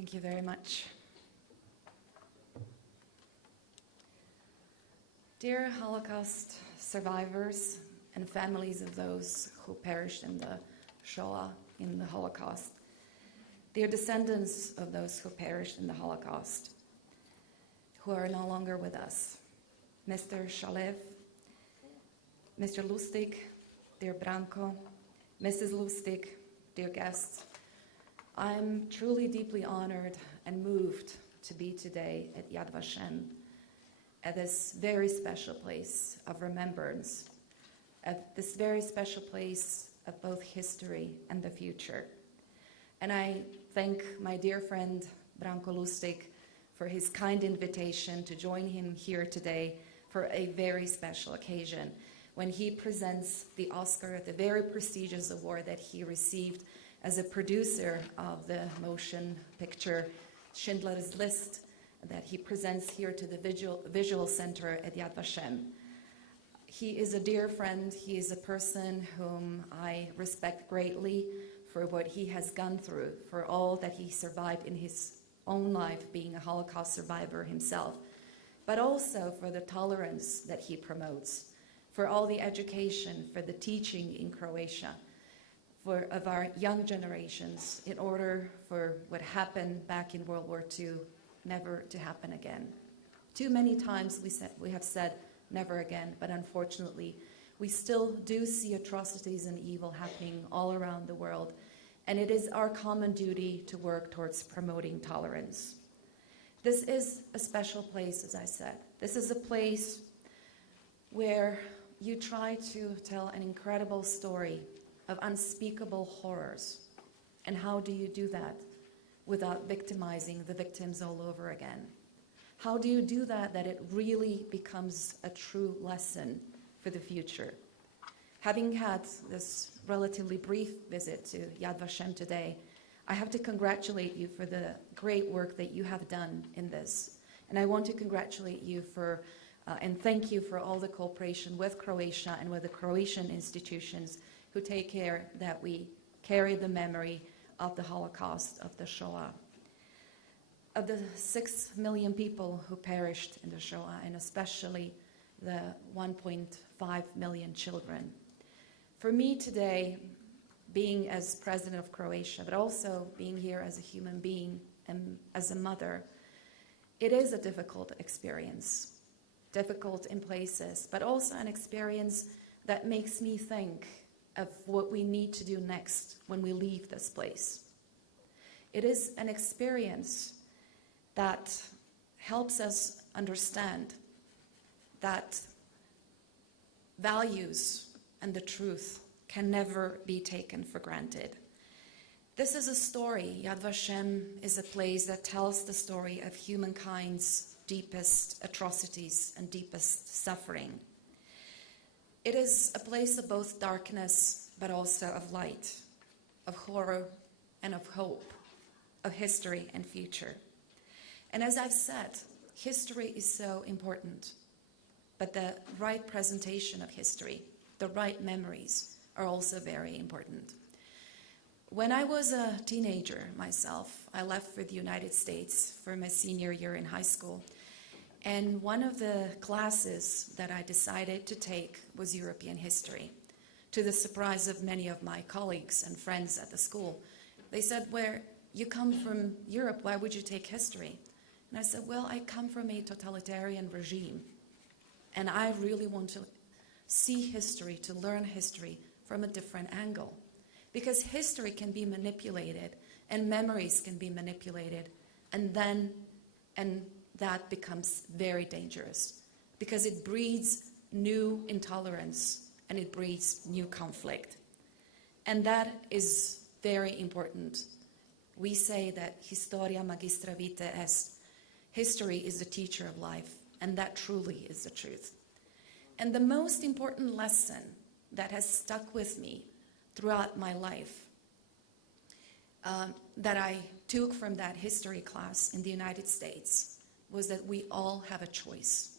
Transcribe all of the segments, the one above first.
Thank you very much. Dear Holocaust survivors and families of those who perished in the Shoah, in the Holocaust, dear descendants of those who perished in the Holocaust, who are no longer with us, Mr. Shalev, Mr. Lustig, dear Branko, Mrs. Lustig, dear guests, I'm truly deeply honored and moved to be today at Yad Vashem, at this very special place of remembrance, at this very special place of both history and the future. And I thank my dear friend Branko Lustig for his kind invitation to join him here today for a very special occasion when he presents the Oscar, the very prestigious award that he received as a producer of the motion picture Schindler's List that he presents here to the Visual Center at Yad Vashem. He is a dear friend. He is a person whom I respect greatly for what he has gone through, for all that he survived in his own life, being a Holocaust survivor himself, but also for the tolerance that he promotes, for all the education, for the teaching in Croatia, of our young generations, in order for what happened back in World War II never to happen again. Too many times we have said never again, but unfortunately we still do see atrocities and evil happening all around the world, and it is our common duty to work towards promoting tolerance. This is a special place, as I said. This is a place where you try to tell an incredible story of unspeakable horrors. And how do you do that without victimizing the victims all over again? How do you do that it really becomes a true lesson for the future? Having had this relatively brief visit to Yad Vashem today, I have to congratulate you for the great work that you have done in this. And I want to congratulate you for and thank you for all the cooperation with Croatia and with the Croatian institutions who take care that we carry the memory of the Holocaust, of the Shoah. Of the 6 million people who perished in the Shoah, and especially the 1.5 million children. For me today, being as president of Croatia, but also being here as a human being and as a mother, it is a difficult experience. Difficult in places, but also an experience that makes me think of what we need to do next when we leave this place. It is an experience that helps us understand that values and the truth can never be taken for granted. This is a story. Yad Vashem is a place that tells the story of humankind's deepest atrocities and deepest suffering. It is a place of both darkness, but also of light, of horror and of hope, of history and future. And as I've said, history is so important, but the right presentation of history, the right memories are also very important. When I was a teenager myself, I left for the United States for my senior year in high school. And one of the classes that I decided to take was European history. To the surprise of many of my colleagues and friends at the school, they said, "Where you come from Europe, why would you take history?" And I said, "Well, I come from a totalitarian regime. And I really want to see history, to learn history from a different angle. Because history can be manipulated and memories can be manipulated, and that becomes very dangerous because it breeds new intolerance and it breeds new conflict. And that is very important. We say that historia magistra vitae est. History is the teacher of life, and that truly is the truth. And the most important lesson that has stuck with me throughout my life that I took from that history class in the United States was that we all have a choice.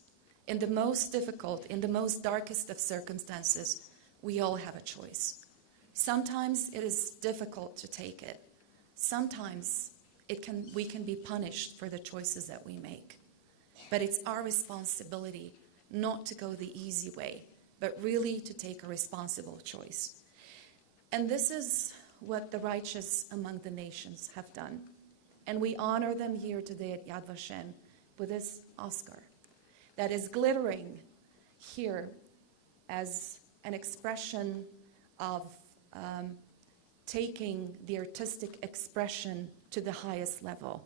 In the most difficult, in the most darkest of circumstances, we all have a choice. Sometimes it is difficult to take it. Sometimes we can be punished for the choices that we make. But it's our responsibility not to go the easy way, but really to take a responsible choice. And this is what the righteous among the nations have done. And we honor them here today at Yad Vashem with this Oscar that is glittering here as an expression of taking the artistic expression to the highest level.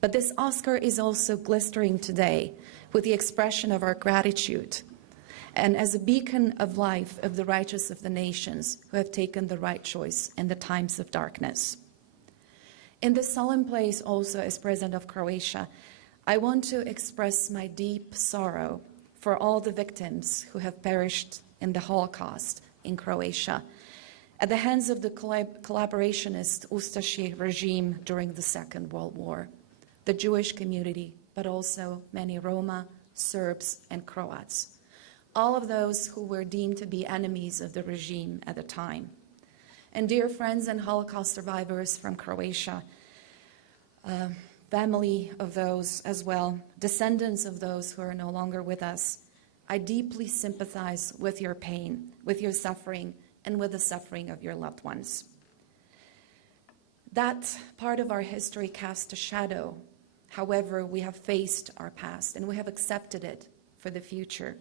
But this Oscar is also glistering today with the expression of our gratitude and as a beacon of life of the righteous of the nations who have taken the right choice in the times of darkness. In this solemn place also, as President of Croatia, I want to express my deep sorrow for all the victims who have perished in the Holocaust in Croatia at the hands of the collaborationist Ustashi regime during the Second World War, the Jewish community, but also many Roma, Serbs, and Croats, all of those who were deemed to be enemies of the regime at the time. And dear friends and Holocaust survivors from Croatia, family of those as well, descendants of those who are no longer with us, I deeply sympathize with your pain, with your suffering, and with the suffering of your loved ones. That part of our history casts a shadow. However, we have faced our past and we have accepted it for the future.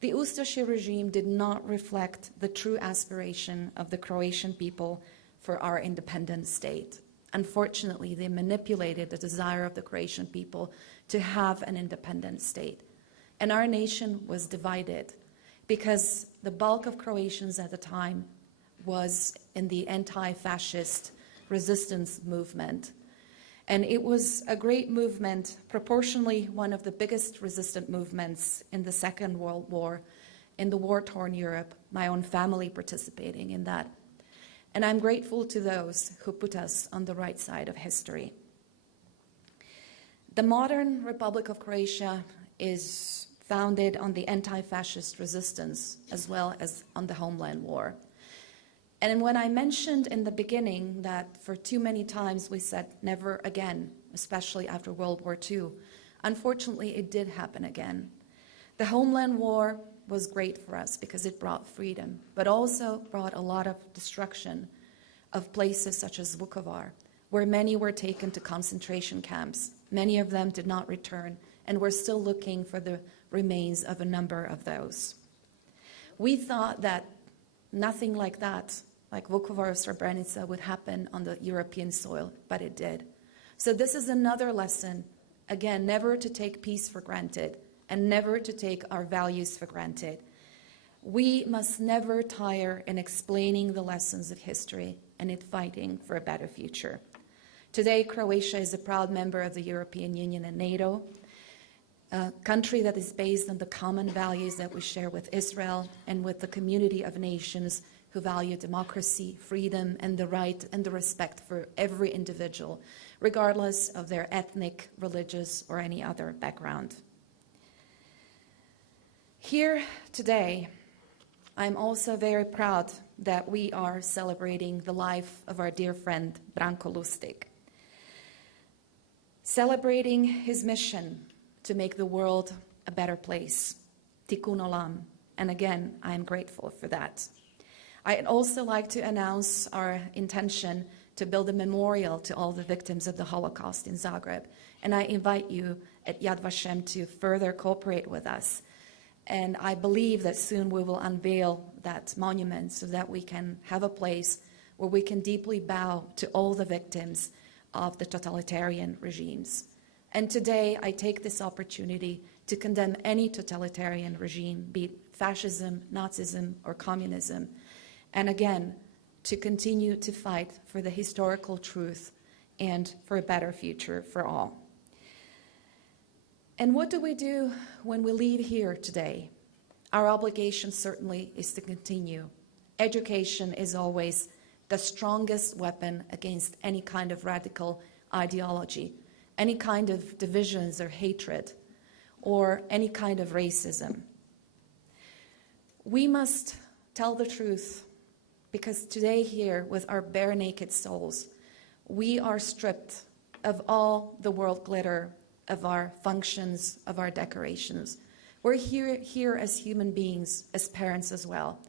The Ustashi regime did not reflect the true aspiration of the Croatian people for our independent state. Unfortunately, they manipulated the desire of the Croatian people to have an independent state. And our nation was divided because the bulk of Croatians at the time was in the anti-fascist resistance movement. And it was a great movement, proportionally one of the biggest resistant movements in the Second World War, in the war-torn Europe, my own family participating in that. And I'm grateful to those who put us on the right side of history. The modern Republic of Croatia is founded on the anti-fascist resistance as well as on the homeland war. And when I mentioned in the beginning that for too many times we said never again, especially after World War II, unfortunately it did happen again. The homeland war was great for us because it brought freedom, but also brought a lot of destruction of places such as Vukovar, where many were taken to concentration camps. Many of them did not return, and we're still looking for the remains of a number of those. We thought that nothing like that, like Vukovar or Srebrenica, would happen on the European soil, but it did. So this is another lesson, again, never to take peace for granted and never to take our values for granted. We must never tire in explaining the lessons of history and in fighting for a better future. Today, Croatia is a proud member of the European Union and NATO, a country that is based on the common values that we share with Israel and with the community of nations who value democracy, freedom, and the right and the respect for every individual, regardless of their ethnic, religious, or any other background. Here today, I'm also very proud that we are celebrating the life of our dear friend, Branko Lustig, celebrating his mission to make the world a better place, Tikkun Olam, and again, I'm grateful for that. I'd also like to announce our intention to build a memorial to all the victims of the Holocaust in Zagreb, and I invite you at Yad Vashem to further cooperate with us. And I believe that soon we will unveil that monument so that we can have a place where we can deeply bow to all the victims of the totalitarian regimes. And today I take this opportunity to condemn any totalitarian regime, be it fascism, Nazism, or communism, and again, to continue to fight for the historical truth and for a better future for all. And what do we do when we leave here today? Our obligation certainly is to continue. Education is always the strongest weapon against any kind of radical ideology, any kind of divisions or hatred, or any kind of racism. We must tell the truth, because today here, with our bare naked souls, we are stripped of all the world glitter, of our functions, of our decorations. We're here as human beings, as parents as well.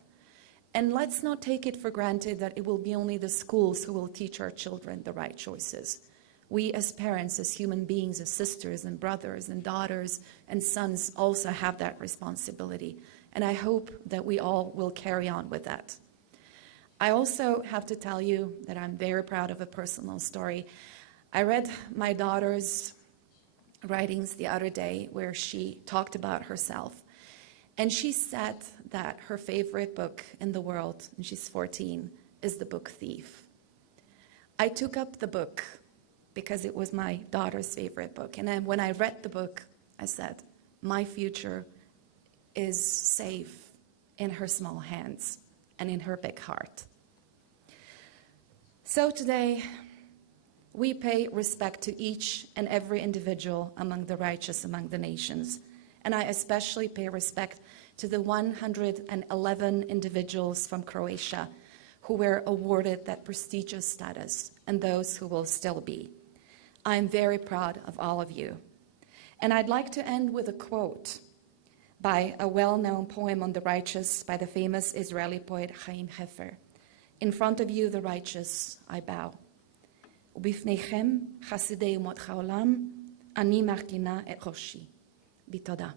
And let's not take it for granted that it will be only the schools who will teach our children the right choices. We as parents, as human beings, as sisters and brothers and daughters and sons also have that responsibility. And I hope that we all will carry on with that. I also have to tell you that I'm very proud of a personal story. I read my daughter's writings the other day where she talked about herself. And she said that her favorite book in the world, and she's 14, is the book Thief. I took up the book because it was my daughter's favorite book. And then when I read the book, I said, my future is safe in her small hands and in her big heart. So today, we pay respect to each and every individual among the righteous among the nations. And I especially pay respect to the 111 individuals from Croatia who were awarded that prestigious status and those who will still be. I am very proud of all of you. And I'd like to end with a quote by a well-known poem on the righteous by the famous Israeli poet Chaim Hefer. In front of you, the righteous, I bow. ובפניכם חסידי אומות העולם, אני מרכינה את ראשי. בתודה.